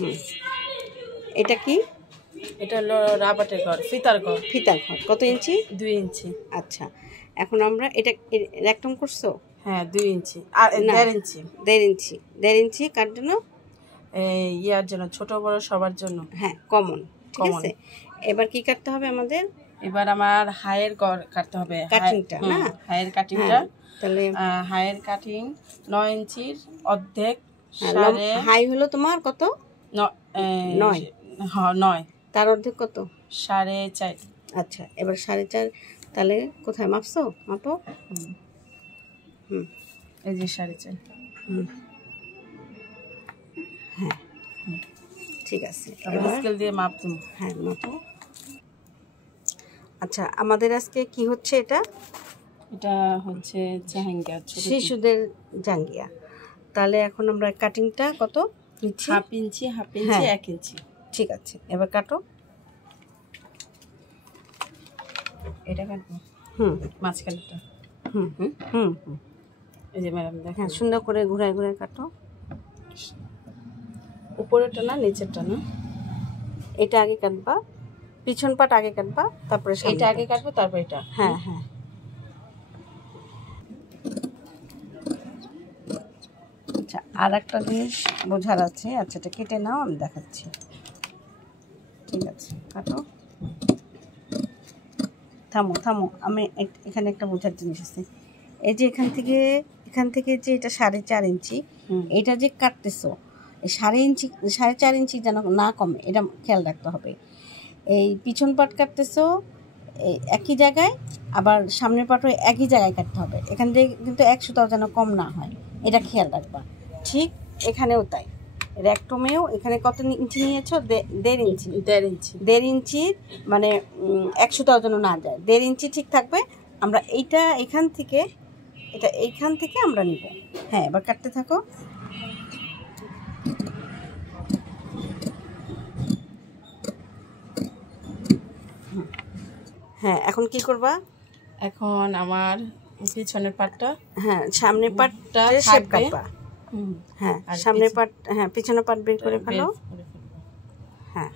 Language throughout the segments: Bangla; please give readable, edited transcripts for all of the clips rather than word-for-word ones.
হুম, এটা কি? এটা হলো রাবারের ঘর, ফিতার ঘর। ফিতার ঘর। কত ইঞ্চি? 2 ইঞ্চি। আচ্ছা, এখন আমরা এটা একদম করছো? হ্যাঁ 2 ইঞ্চি আর 1.5 ইঞ্চি। 1.5 ইঞ্চি। 1.5 ইঞ্চি কার জন্য? ইয়ার জন্য, ছোট বড় সবার জন্য। হ্যাঁ, কমন। ঠিক আছে, এবার কি কাটতে হবে আমাদের? এবার আমার হায়ের ঘর কাটতে হবে, কাটিংটা না? হায়ের কাটিংটা। তাহলে হায়ের কাটিং 9 ইঞ্চির অর্ধেক। হাই হলো তোমার কত? 9। হ্যাঁ 9। তার অর্ধেক কত? 4.5। আচ্ছা, এবার 4.5। তাহলে কোথায় মাপছো? মাপো। হুম, এই যে 4.5। হুম, হ্যাঁ, ঠিক আছে। স্কেল দিয়ে মাপ দেবো। হ্যাঁ, মাপো। আচ্ছা, আমাদের আজকে কি হচ্ছে? এটা হচ্ছে জাহাঙ্গীয়া, শিশুদের জাঙ্গিয়া। তাহলে এখন আমরা কাটিংটা কত নিচ্ছি? 1/2 ইঞ্চি, 1/2 ইঞ্চি, 1 ইঞ্চি। ঠিক আছে, এবার কাটো। এটা কাটবো। মাঝখানেরটা। হুম হুম হুম হুম এই যে ম্যাডাম দেখেন, হ্যাঁ, সুন্দর করে ঘুরায় ঘুরায় কাটো। উপরেরটা না নিচেরটা না? এটা আগে কাটবা, পিছন পাট আগে কাটবা, তারপরে এটা আগে কাটবো, তারপর এটা। হ্যাঁ হ্যাঁ। আচ্ছা, আর একটা জিনিস বোঝার আছে। আচ্ছা, এটা কেটে নাও, আমি দেখাচ্ছি। ঠিক আছে, কাটো। থামো থামো, আমি এখানে একটা বোঝার জিনিস আছে। এই যে এখান থেকে যে এটা 4.5 ইঞ্চি, এটা যে কাটতেছো, এই 4.5 ইঞ্চি যেন না কমে, এটা খেয়াল রাখতে হবে। এই পিছন পাট কাটতেছো এই একই জায়গায়, আবার সামনের পাটও একই জায়গায় কাটতে হবে। এখান থেকে কিন্তু 1 সুতাও যেন কম না হয়, এটা খেয়াল রাখবা। ঠিক এখানেও তাই। রেক্টমেও এখানে কত ইঞ্চি নিয়েছো? 1.5 ইঞ্চি। 1.5 ইঞ্চি মানে 1 সুতাও যেন না যায়। 1.5 ইঞ্চি ঠিক থাকবে। আমরা এইখান থেকে আমরা নিব। হ্যাঁ, এবার কাটতে থাকো। হ্যাঁ, এখন কি করবা? এখন আমার পিছনের পাটটা, হ্যাঁ, সামনের পাটটা শেপ কাটবা। হ্যাঁ, সামনের পাট, হ্যাঁ, পিছনের পাট বের করে ফেলো। হ্যাঁ,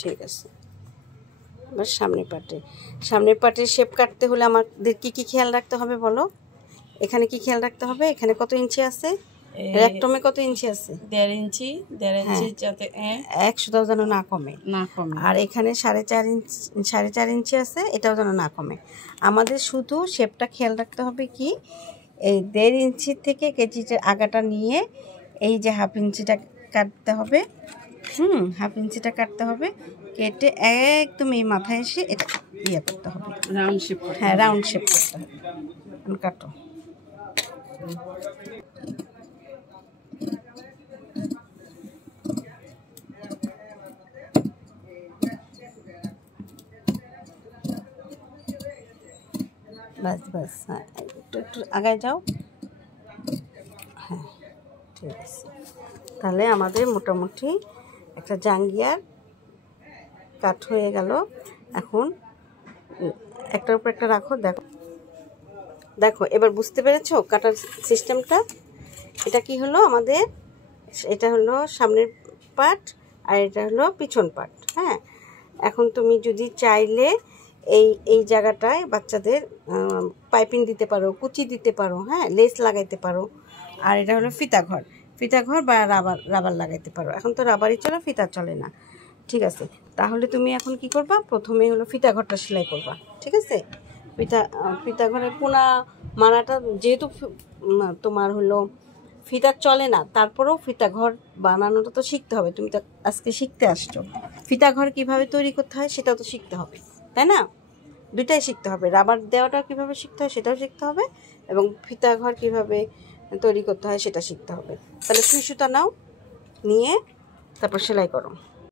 ঠিক আছে। এবার সামনের পাটের শেপ কাটতে হলে আমাদের কি কি খেয়াল রাখতে হবে বলো? এখানে কি খেয়াল রাখতে হবে? এখানে কত ইঞ্চি আছে? রেক্টমে কত ইঞ্চি আছে? 1.5 ইঞ্চি। 1.5 ইঞ্চি যাতে 1 সুতাও যেন না কমে। আর এখানে 4.5 ইঞ্চি আছে, এটাও যেন না কমে। আমাদের শুধু শেপটা খেয়াল রাখতে হবে কি, এই 1.5 ইঞ্চি থেকে কেজিটার আগাটা নিয়ে এই যে 1/2 ইঞ্চিটা কাটতে হবে। 1/2 ইঞ্চিটা কাটতে হবে, কেটে একদম এই মাথায় এসে এটা ইয়ে করতে হবে, রাউন্ড শেপ। হ্যাঁ, রাউন্ড শেপ করতে হবে। কাটো। বাস, হ্যাঁ, একটু আগায় যাও। হ্যাঁ, ঠিক আছে। তাহলে আমাদের মোটামুটি একটা জাঙ্গিয়ার কাট হয়ে গেল। এখন একটার উপর একটা রাখো। দেখো এবার বুঝতে পেরেছো কাটার সিস্টেমটা? এটা কি হলো আমাদের? এটা হলো সামনের পাট, আর এটা হলো পিছন পাট। হ্যাঁ, এখন তুমি যদি চাইলে এই জায়গাটায় বাচ্চাদের পাইপিং দিতে পারো, কুচি দিতে পারো, হ্যাঁ, লেস লাগাইতে পারো। আর এটা হলো ফিতাঘর বা রাবার লাগাইতে পারো। এখন তো রাবারই চলে, ফিতা চলে না। ঠিক আছে, তাহলে তুমি এখন কি করবা? প্রথমে হলো ফিতাঘরটা সেলাই করবা। ঠিক আছে, ফিতাঘরের কোনা মারাটা যেহেতু তোমার হলো ফিতা চলে না, তারপরেও ফিতাঘর বানানোটা তো শিখতে হবে। তুমি তো আজকে শিখতে আসছো, ফিতাঘর কিভাবে তৈরি করতে হয় সেটাও তো শিখতে হবে, তাই না? দুইটাই শিখতে হবে। রাবার দেওয়াটাও কিভাবে শিখতে হয় সেটাও শিখতে হবে, এবং ফিতাঘর কিভাবে তৈরি করতে হয় সেটা শিখতে হবে। তাহলে সুই সুতা নাও, নিয়ে তারপর সেলাই করো।